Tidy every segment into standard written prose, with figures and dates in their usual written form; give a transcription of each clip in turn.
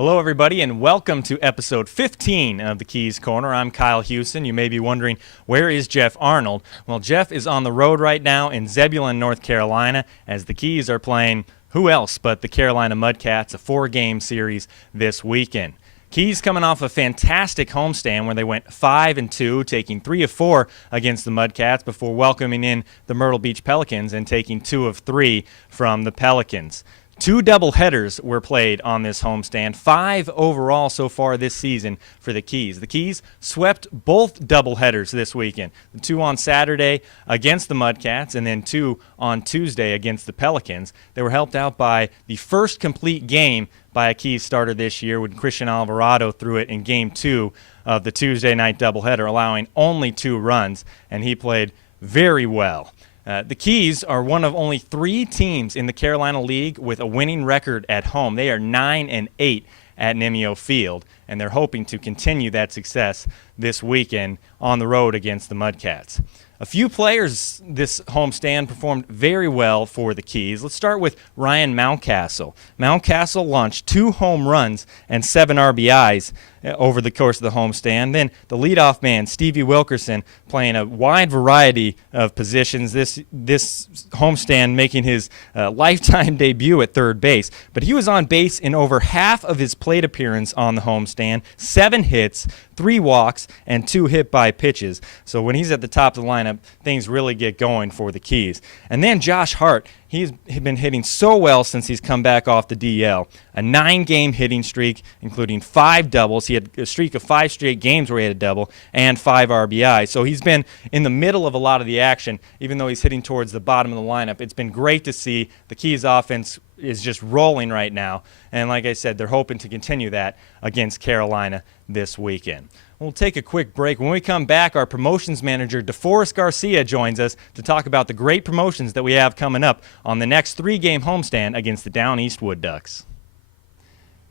Hello, everybody, and welcome to episode 15 of the Keys Corner. I'm Kyle Houston. You may be wondering, where is Jeff Arnold? Well, Jeff is on the road right now in Zebulon, North Carolina, as the Keys are playing who else but the Carolina Mudcats, a 4-game series this weekend. Keys coming off a fantastic homestand where they went 5-2, taking 3 of 4 against the Mudcats before welcoming in the Myrtle Beach Pelicans and taking 2 of 3 from the Pelicans. 2 doubleheaders were played on this homestand, 5 overall so far this season for the Keys. The Keys swept both doubleheaders this weekend, 2 on Saturday against the Mudcats and then 2 on Tuesday against the Pelicans. They were helped out by the first complete game by a Keys starter this year when Christian Alvarado threw it in Game 2 of the Tuesday night doubleheader, allowing only 2 runs, and he played very well. The Keys are one of only 3 teams in the Carolina League with a winning record at home. They are 9-8 at Nimeo Field, and they're hoping to continue that success this weekend on the road against the Mudcats. A few players this homestand performed very well for the Keys. Let's start with Ryan Mountcastle. Mountcastle launched 2 home runs and 7 RBIs over the course of the homestand. Then the leadoff man, Stevie Wilkerson, playing a wide variety of positions. This homestand making his lifetime debut at third base. But he was on base in over half of his plate appearance on the homestand, 7 hits, 3 walks, and 2 hit by pitches. So when he's at the top of the lineup, things really get going for the Keys. And then Josh Hart, he's been hitting so well since he's come back off the DL. A 9-game hitting streak, including 5 doubles. He had a streak of 5 straight games where he had a double and 5 RBI. So he's been in the middle of a lot of the action, even though he's hitting towards the bottom of the lineup. It's been great to see. The Keys offense is just rolling right now. And like I said, they're hoping to continue that against Carolina this weekend. We'll take a quick break. When we come back, our promotions manager, DeForest Garcia, joins us to talk about the great promotions that we have coming up on the next 3-game homestand against the Down East Wood Ducks.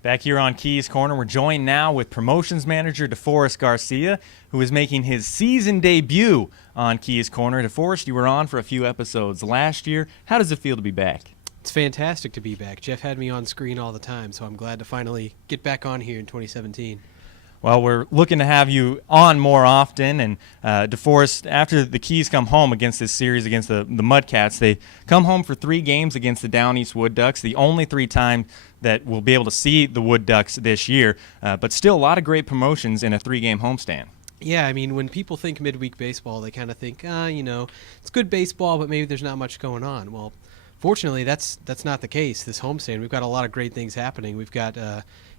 Back here on Keys Corner, we're joined now with promotions manager DeForest Garcia, who is making his season debut on Keys Corner. DeForest, you were on for a few episodes last year. How does it feel to be back? It's fantastic to be back. Jeff had me on screen all the time, so I'm glad to finally get back on here in 2017. Well, we're looking to have you on more often, and DeForest, after the Keys come home against this series against the Mudcats, they come home for 3 games against the Down East Wood Ducks, the only 3 times that we'll be able to see the Wood Ducks this year, but still a lot of great promotions in a 3-game homestand. Yeah, I mean, when people think midweek baseball, they kind of think, it's good baseball, but maybe there's not much going on. Well, fortunately, that's not the case this homestand. We've got a lot of great things happening. We've got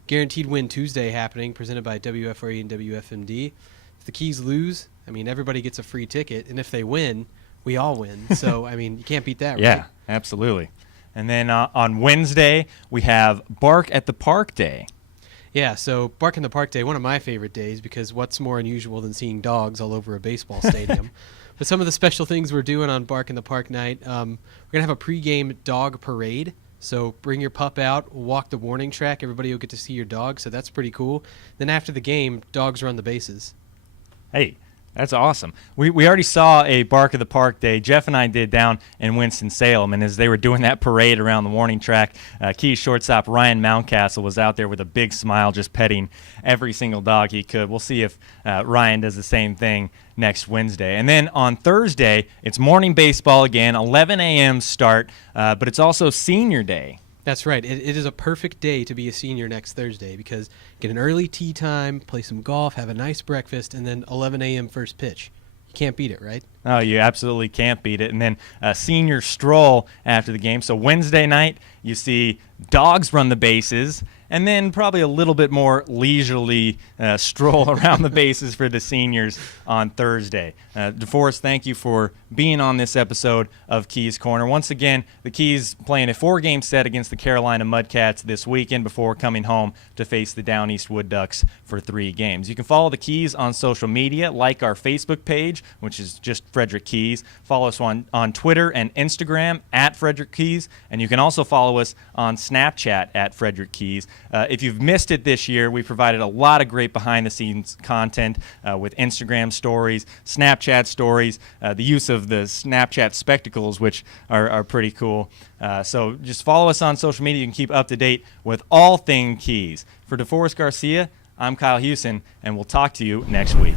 Guaranteed Win Tuesday happening, presented by WFRE and WFMD. If the Keys lose, I mean, everybody gets a free ticket, and if they win, we all win. So, I mean, you can't beat that, right? Yeah, absolutely. And then on Wednesday, we have Bark at the Park Day. Yeah, so Bark in the Park Day, one of my favorite days, because what's more unusual than seeing dogs all over a baseball stadium? But some of the special things we're doing on Bark in the Park night, we're going to have a pregame dog parade. So bring your pup out, walk the warning track. Everybody will get to see your dog, so that's pretty cool. Then after the game, dogs run the bases. Hey, that's awesome. We already saw a Bark of the Park Day. Jeff and I did down in Winston-Salem, and as they were doing that parade around the warning track, Keys shortstop Ryan Mountcastle was out there with a big smile just petting every single dog he could. We'll see if Ryan does the same thing next Wednesday. And then on Thursday, it's morning baseball again, 11 a.m. start, but it's also Senior Day. That's right. It is a perfect day to be a senior next Thursday because get an early tea time, play some golf, have a nice breakfast, and then 11 a.m. first pitch. You can't beat it, right? Oh, you absolutely can't beat it. And then a senior stroll after the game. So Wednesday night, you see dogs run the bases, and then probably a little bit more leisurely stroll around the bases for the seniors on Thursday. DeForest, thank you for being on this episode of Keys Corner. Once again, the Keys playing a 4-game set against the Carolina Mudcats this weekend before coming home to face the Down East Wood Ducks for 3 games. You can follow the Keys on social media, like our Facebook page, which is just Frederick Keys. Follow us on Twitter and Instagram at Frederick Keys, and you can also follow us on Snapchat at Frederick Keys. If you've missed it this year, we provided a lot of great behind-the-scenes content with Instagram stories, Snapchat stories, the use of the Snapchat spectacles, which are pretty cool. So just follow us on social media. You can keep up to date with all things Keys. For DeForest Garcia, I'm Kyle Hewson, and we'll talk to you next week.